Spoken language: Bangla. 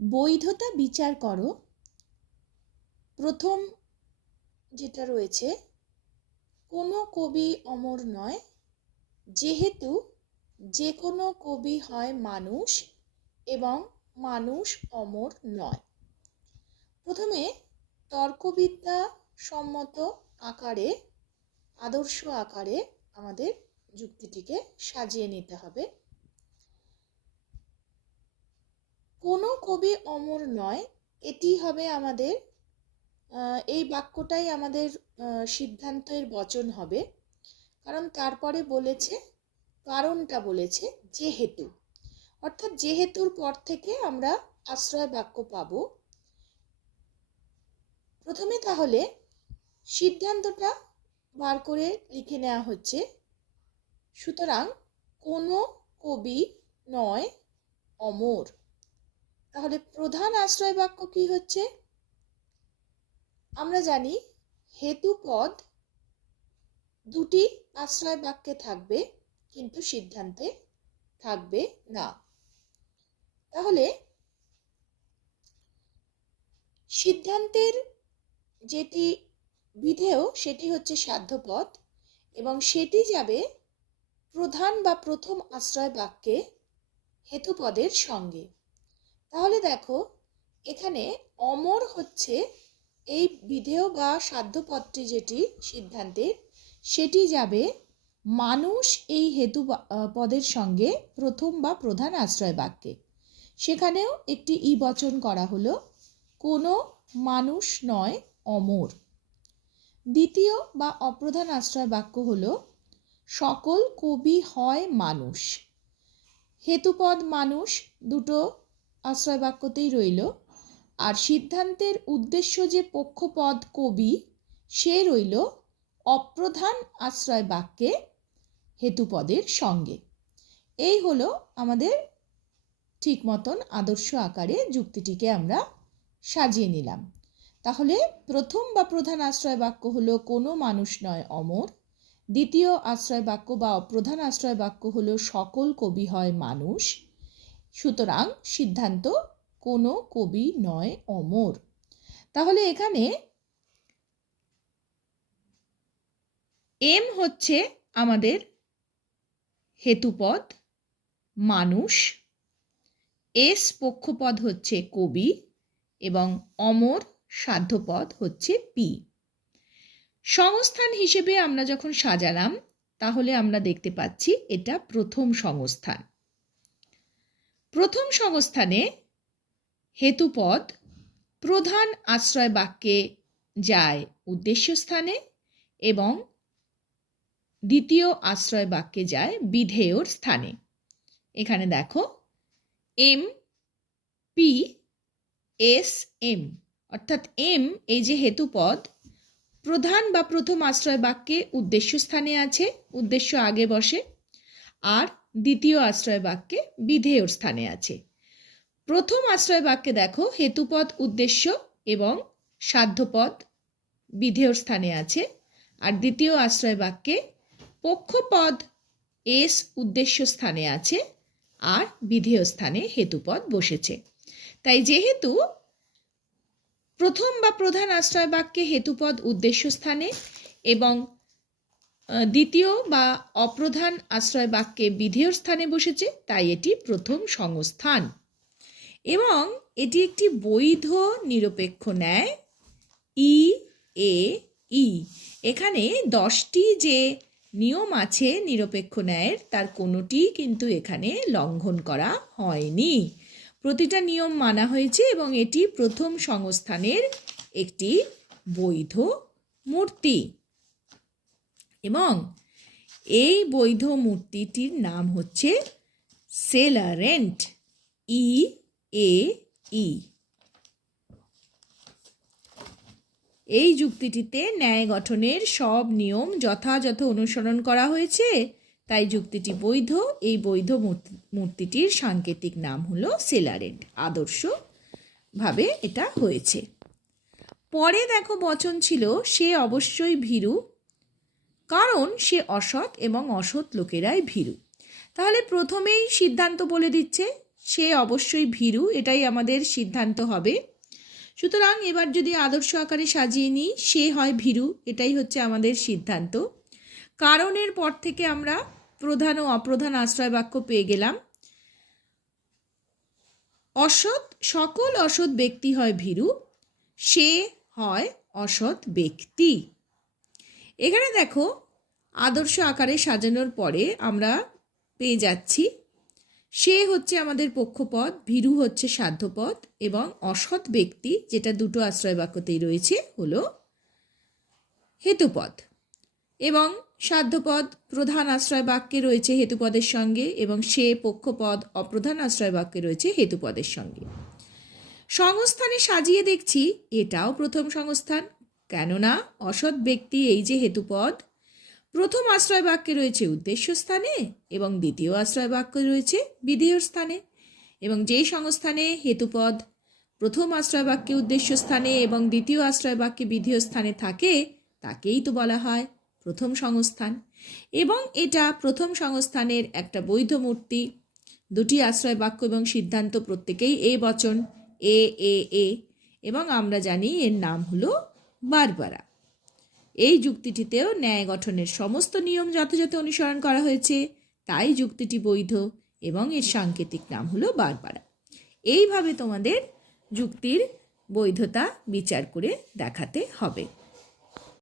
বৈধতা বিচার করো। প্রথম যেটা রয়েছে, কোনো কবি অমর নয় যেহেতু যে কোনো কবি হয় মানুষ এবং মানুষ অমর নয়। প্রথমে তর্কবিদ্যা সম্মত আকারে, আদর্শ আকারে আমাদের যুক্তিটিকে সাজিয়ে নিতে হবে। কোনো কবি অমর নয়, এটি হবে আমাদের, এই বাক্যটাই আমাদের সিদ্ধান্তের বচন হবে। কারণ তারপরে বলেছে, কারণটা বলেছে যেহেতু, অর্থাৎ যেহেতুর পর থেকে আমরা আশ্রয় বাক্য পাব। প্রথমে তাহলে সিদ্ধান্তটা বার করে লিখে নেওয়া হচ্ছে। সুতরাং কোনো কবি নয় অমর। তাহলে প্রধান আশ্রয় বাক্য কি হচ্ছে? আমরা জানি হেতুপদ দুটি আশ্রয় বাক্যে থাকবে, কিন্তু সিদ্ধান্তে থাকবে না। তাহলে সিদ্ধান্তের যেটি বিধেয় সেটি হচ্ছে সাধ্যপদ, এবং সেটি যাবে প্রধান বা প্রথম আশ্রয় বাক্যে হেতুপদের সঙ্গে। তাহলে দেখো, এখানে অমর হচ্ছে এই বিধেয় বা সাধ্যপদটি যেটি সিদ্ধান্তের, সেটি যাবে মানুষ এই হেতু পদের সঙ্গে প্রথম বা প্রধান আশ্রয় বাক্যে। সেখানেও একটি ই বচন করা হলো, কোনো মানুষ নয় অমর। দ্বিতীয় বা অপ্রধান আশ্রয় বাক্য হলো সকল কবি হয় মানুষ। হেতুপদ মানুষ দুটো আশ্রয় বাক্যতেই রইল, আর সিদ্ধান্তের উদ্দেশ্য যে পক্ষপদ কবি, সে রইল অপ্রধান আশ্রয় বাক্যে হেতুপদের সঙ্গে। এই হলো আমাদের ঠিক মতন আদর্শ আকারে যুক্তিটিকে আমরা সাজিয়ে নিলাম। তাহলে প্রথম বা প্রধান আশ্রয় বাক্য হলো কোনো মানুষ নয় অমর। দ্বিতীয় আশ্রয় বাক্য বা অপ্রধান আশ্রয় বাক্য হলো সকল কবি হয় মানুষ। সুতরাং সিদ্ধান্ত কোনো কবি নয় অমর। তাহলে এখানে এম হচ্ছে আমাদের হেতুপদ মানুষ, এস পক্ষপদ হচ্ছে কবি, এবং অমর সাধ্যপদ হচ্ছে পি। সংস্থান হিসেবে আমরা যখন সাজালাম, তাহলে আমরা দেখতে পাচ্ছি এটা প্রথম সংস্থান। প্রথম সংস্থানে হেতুপদ প্রধান আশ্রয় বাক্যে যায় উদ্দেশ্য স্থানে, এবং দ্বিতীয় আশ্রয় বাক্যে যায় বিধেয়র স্থানে। এখানে দেখো এম পি এস এম, অর্থাৎ এম এই যে হেতুপদ প্রধান বা প্রথম আশ্রয় বাক্যে উদ্দেশ্য স্থানে আছে, উদ্দেশ্য আগে বসে, আর দ্বিতীয় আশ্রয় বাক্যে বিধেয়র স্থানে আছে। প্রথম আশ্রয় বাক্যে দেখো হেতুপদ উদ্দেশ্য এবং সাধ্যপদ বিধেয়র স্থানে আছে, আর দ্বিতীয় আশ্রয় বাক্যে পক্ষপদ এস উদ্দেশ্য স্থানে আছে, আর বিধেয় স্থানে হেতুপদ বসেছে। তাই যেহেতু প্রথম বা প্রধান আশ্রয় বাক্যে হেতুপদ উদ্দেশ্য স্থানে এবং দ্বিতীয় বা অপ্রধান আশ্রয় বাক্যে বিধেয়র স্থানে বসেছে, তাই এটি প্রথম সংস্থান। এবং এটি একটি বৈধ নিরপেক্ষ ন্যায় ই এ ই। এখানে 10টি যে নিয়ম আছে নিরপেক্ষ ন্যায়ের, তার কোনোটি কিন্তু এখানে লঙ্ঘন করা হয়নি। প্রতিটা নিয়ম মানা হয়েছে এবং এটি প্রথম সংস্থানের একটি বৈধ মূর্তি। এবং এই বৈধ মূর্তিটির নাম হচ্ছে সেলারেন্ট, ই এ ই। এই যুক্তিটিতে ন্যায় গঠনের সব নিয়ম যথাযথ অনুসরণ করা হয়েছে, তাই যুক্তিটি বৈধ। এই বৈধ মূর্তিটির সাংকেতিক নাম হলো সেলারেন্ট। আদর্শভাবে এটা হয়েছে। পরে দেখো বচন ছিল সে অবশ্যই ভীরু, কারণ সে অসৎ এবং অসৎ লোকেরাই ভীরু। তাহলে প্রথমেই সিদ্ধান্ত বলে দিচ্ছে সে অবশ্যই ভীরু, এটাই আমাদের সিদ্ধান্ত হবে। সুতরাং এবার যদি আদর্শ আকারে সাজিয়ে নিই, সে হয় ভীরু, এটাই হচ্ছে আমাদের সিদ্ধান্ত। কারণের পর থেকে আমরা প্রধান ও অপ্রধান আশ্রয় বাক্য পেয়ে গেলাম। অসৎ, সকল অসৎ ব্যক্তি হয় ভীরু, সে হয় অসৎ ব্যক্তি। এখানে দেখো আদর্শ আকারে সাজানোর পরে আমরা পেয়ে যাচ্ছি সে হচ্ছে আমাদের পক্ষপদ, ভীরু হচ্ছে সাধ্যপদ এবং অসৎ ব্যক্তি, যেটা দুটো আশ্রয় বাক্যতেই রয়েছে, হলো হেতুপদ। এবং সাধ্যপদ প্রধান আশ্রয় বাক্যে রয়েছে হেতুপদের সঙ্গে এবং সে পক্ষপদ অপ্রধান আশ্রয় বাক্যে রয়েছে হেতুপদের সঙ্গে। সংস্থানে সাজিয়ে দেখছি এটাও প্রথম সংস্থান, কেননা অসৎ ব্যক্তি এই যে হেতুপদ প্রথম আশ্রয় বাক্যে রয়েছে উদ্দেশ্য স্থানে এবং দ্বিতীয় আশ্রয় বাক্যে রয়েছে বিধেয় স্থানে। এবং যেই সংস্থানে হেতুপদ প্রথম আশ্রয় বাক্যে উদ্দেশ্য স্থানে এবং দ্বিতীয় আশ্রয় বাক্যে বিধেয় স্থানে থাকে তাকেই তো বলা হয় প্রথম সংস্থান। এবং এটা প্রথম সংস্থানের একটা বৈধ মূর্তি। দুটি আশ্রয় বাক্য এবং সিদ্ধান্ত প্রত্যেকেই এ বচন, এ এ এ, এবং আমরা জানি এর নাম হলো বারবারা। এই যুক্তিটিতেও ন্যায় গঠনের সমস্ত নিয়ম যথাযথ অনুসরণ করা হয়েছে, তাই যুক্তিটি বৈধ এবং এর সাংকেতিক নাম হলো বারবারা। এইভাবে তোমাদের যুক্তির বৈধতা বিচার করে দেখাতে হবে।